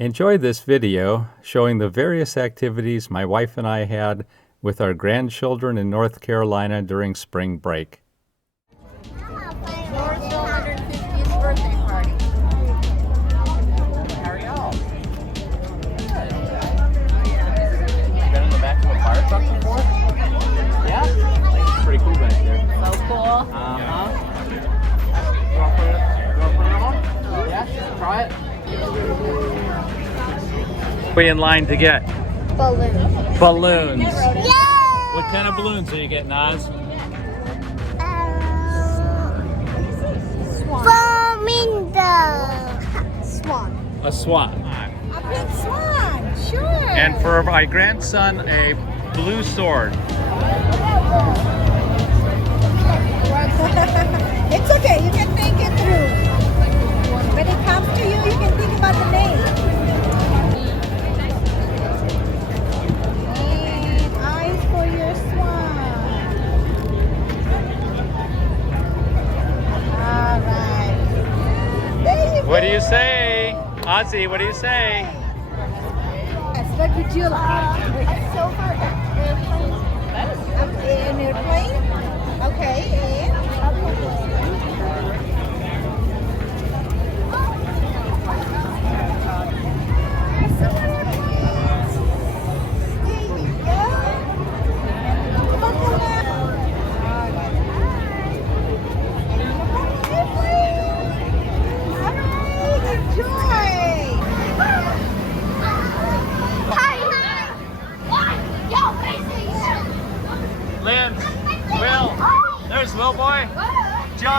Enjoy this video showing the various activities my wife and I had with our grandchildren in North Carolina during spring break. Mooresville 150th birthday party. How are y'all? Good. You been in the back of a fire truck before? Yeah? It's pretty cool back there. So cool. Uh-huh. You want to put it on? Yeah? Try it. What are you in line to get? Balloons. Balloons. Yeah! What kind of balloons are you getting, Oz? Flamingo. Swan. A swan. A big swan, sure. And for my grandson, a blue sword. It's okay, you can think it through. When it comes to you, you can think about the name. And eyes for your swan. All right. There you go. What do you say? Ozzy, what do you say? What would you like? A silver airplane. An airplane? Okay, and? Lynn, Will, there's Will boy. John.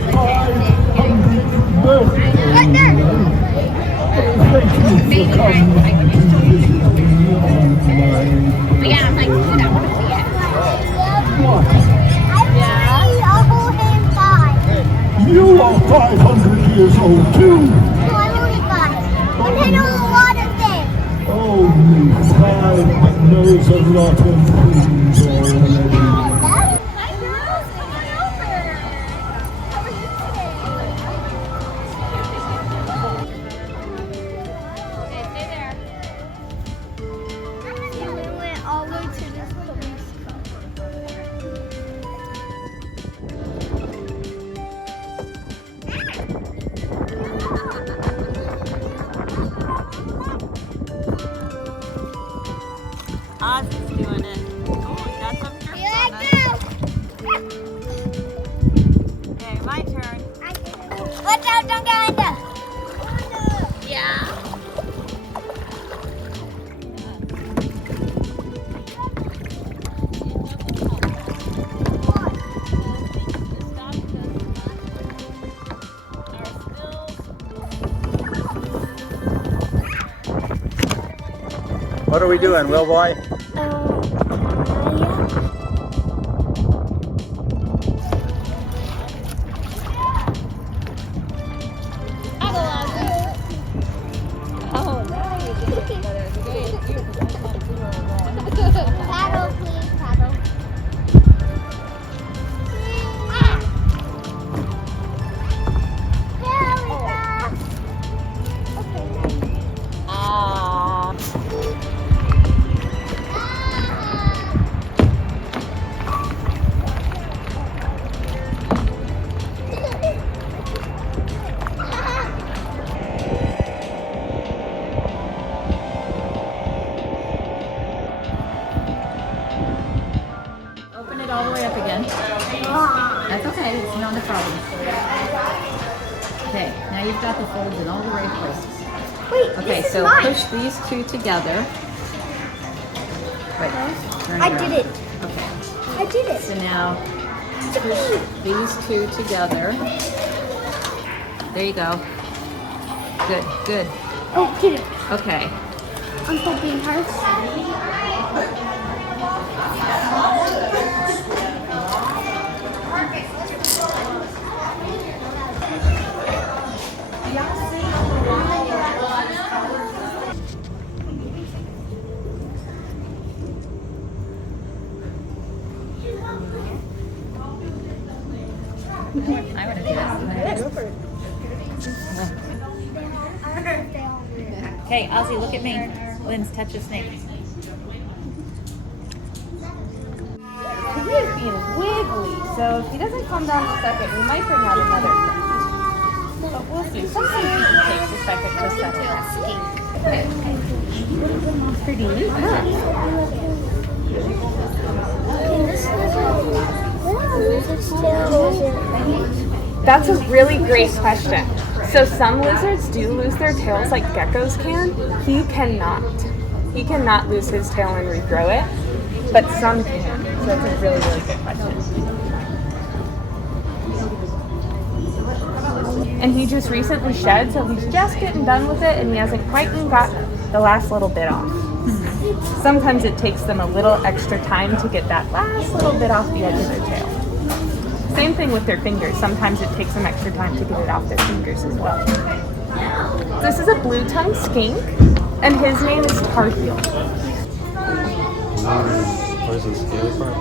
right. Right there. Yeah, I'm like, dude, I want to see it. Yeah. A whole hand five. You are 500 years old too. No, I'm only five. And I know a lot of things. Only 5 knows a lot of things already. Hi, girls. Come on over. How are you today? Okay, stay there. We went all the way to this police car. Ozzy's doing it. Oh, we got some drift Here on I us. go. Okay, my turn. Watch out, don't go under. Yeah. What are we doing, Will Boy? Paddle, please, paddle. Open it all the way up again. That's okay, it's not a problem. Okay, now you've got the folds in all the right places. Wait, Okay, this is so mine. push these two together. Wait, turn I around. did it. Okay, I did it. so now push these two together. There you go. Good, good. Oh, did it. Okay. I'm hoping hers. I want to do this. Okay, Ozzy, look at me. Lynn's touch a snake. He is being wiggly, so if he doesn't calm down in a second, we might bring out another thing. But we'll see. Sometimes it takes a second to settle down. Pretty neat, huh? That's a really great question. So some lizards do lose their tails like geckos can. He cannot. He cannot lose his tail and regrow it, but some can. So that's a really, really good question. And he just recently shed, so he's just getting done with it, and he hasn't quite got the last little bit off. Sometimes it takes them a little extra time to get that last little bit off the edge of their tail. Same thing with their fingers. Sometimes it takes them extra time to get it off their fingers as well. This is a blue-tongued skink, and his name is Tarfield. Where's the scary part?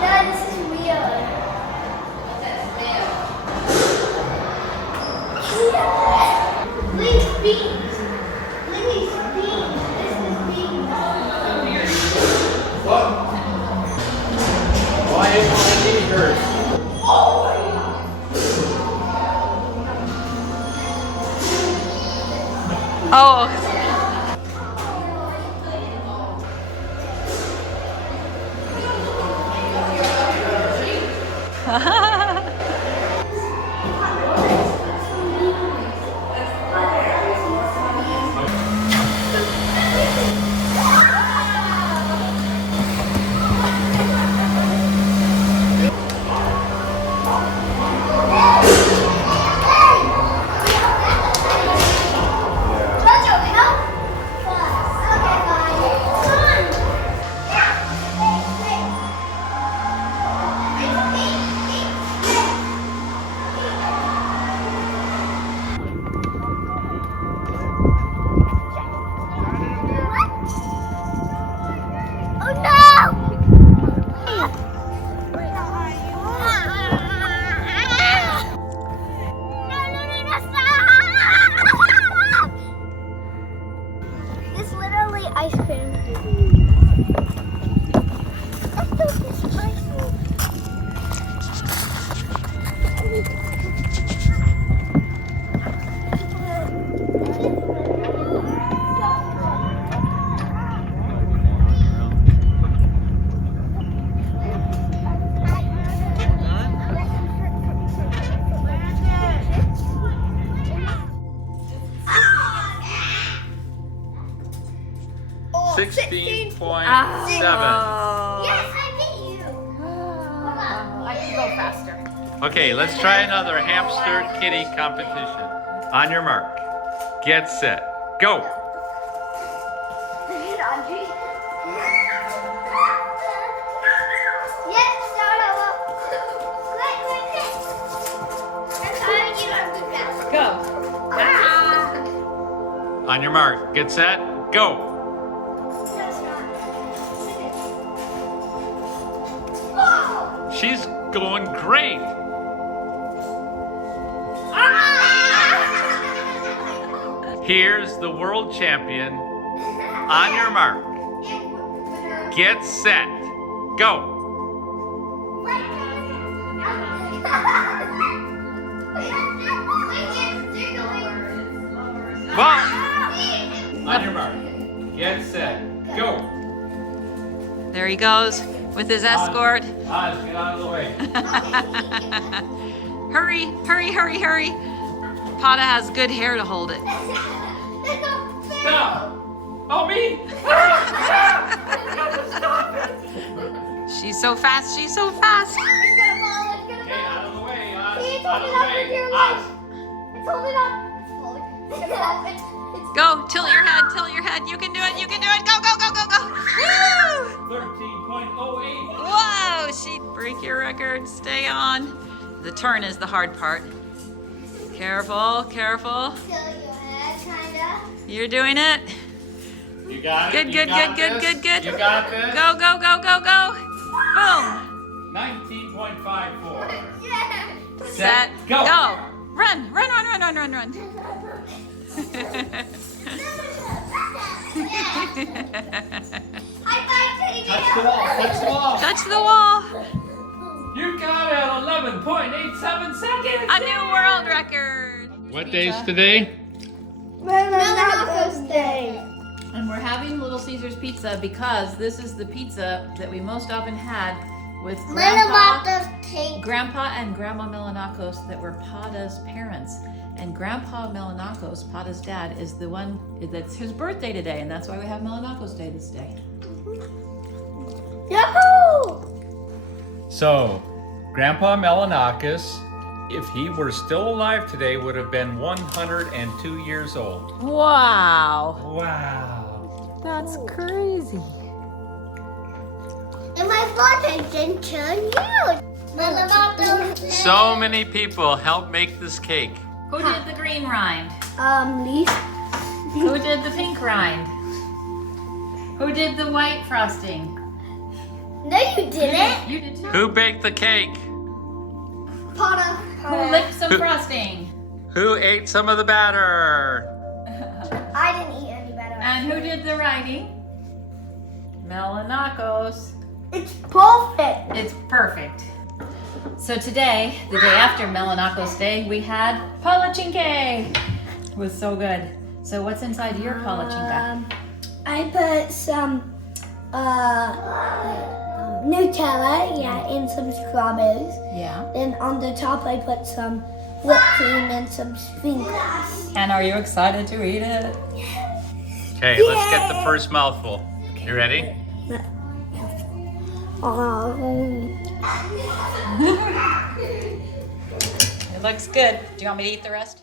Dad, this is real. Please speak. Please speak. This is being. Why is my knee hurt? Oh. ice cream. Let's do this ice cream. 16.7. Yes, I beat you. I can go faster. Okay, let's try another hamster kitty competition. On your mark, get set, go. Yes, start over. Quick. Go. On your mark, get set, go. She's going great. Here's the world champion. On your mark, get set, go. Well, on your mark, get set, go. There he goes with his escort. Oz, get out of the way. Hurry, hurry, hurry, hurry. Pata has good hair to hold it. Stop. Oh, me. She's so fast, she's so fast. Okay, out of the way, Oz. It's Out of holding the up with way, your Oz. legs. It's holding up. It's Go, tilt your head, tilt your head. You can do it, you can do it. Go, go, go, go, go. Woo! 13.08. Whoa, she break your record. Stay on. The turn is the hard part. Careful, careful. Tilt your head, kinda. You're doing it. You got it. Good, you good, got good, this, good, good, good. You got this. Go, go, go, go, go. Boom. 19.54. Yeah. Set, go. go. Run, run, run, run, run, run, run. High five, Teddy Touch the wall. Touch the wall. Touch the wall. You got it at 11.87 seconds. A new world record. What day's today? Melonakos Day. And we're having Little Caesar's pizza because this is the pizza that we most often had with Grandpa and Grandma Melonakos that were Pata's parents. And Grandpa Melonakos, Pata's dad, is the one that's his birthday today, and that's why we have Melonakos Day this day. Yahoo! So, Grandpa Melonakos, if he were still alive today, would have been 102 years old. Wow. Wow. That's crazy. And my father didn't turn huge. Melonakos. So many people helped make this cake. Who did the green rind? Leaf. Who did the pink rind? Who did the white frosting? No, you didn't. You did too. Who baked the cake? Potter. Who licked some frosting? Who ate some of the batter? I didn't eat any better. And who did the writing? Melonakos. It's perfect. It's perfect. So today, the day after Melonakos Day, we had palachinke. It was so good. So what's inside your palachinka? I put some Nutella, and some strawberries. Yeah. Then on the top I put some whipped cream and some sprinkles. And are you excited to eat it? Okay, let's get the first mouthful. You ready? It looks good. Do you want me to eat the rest?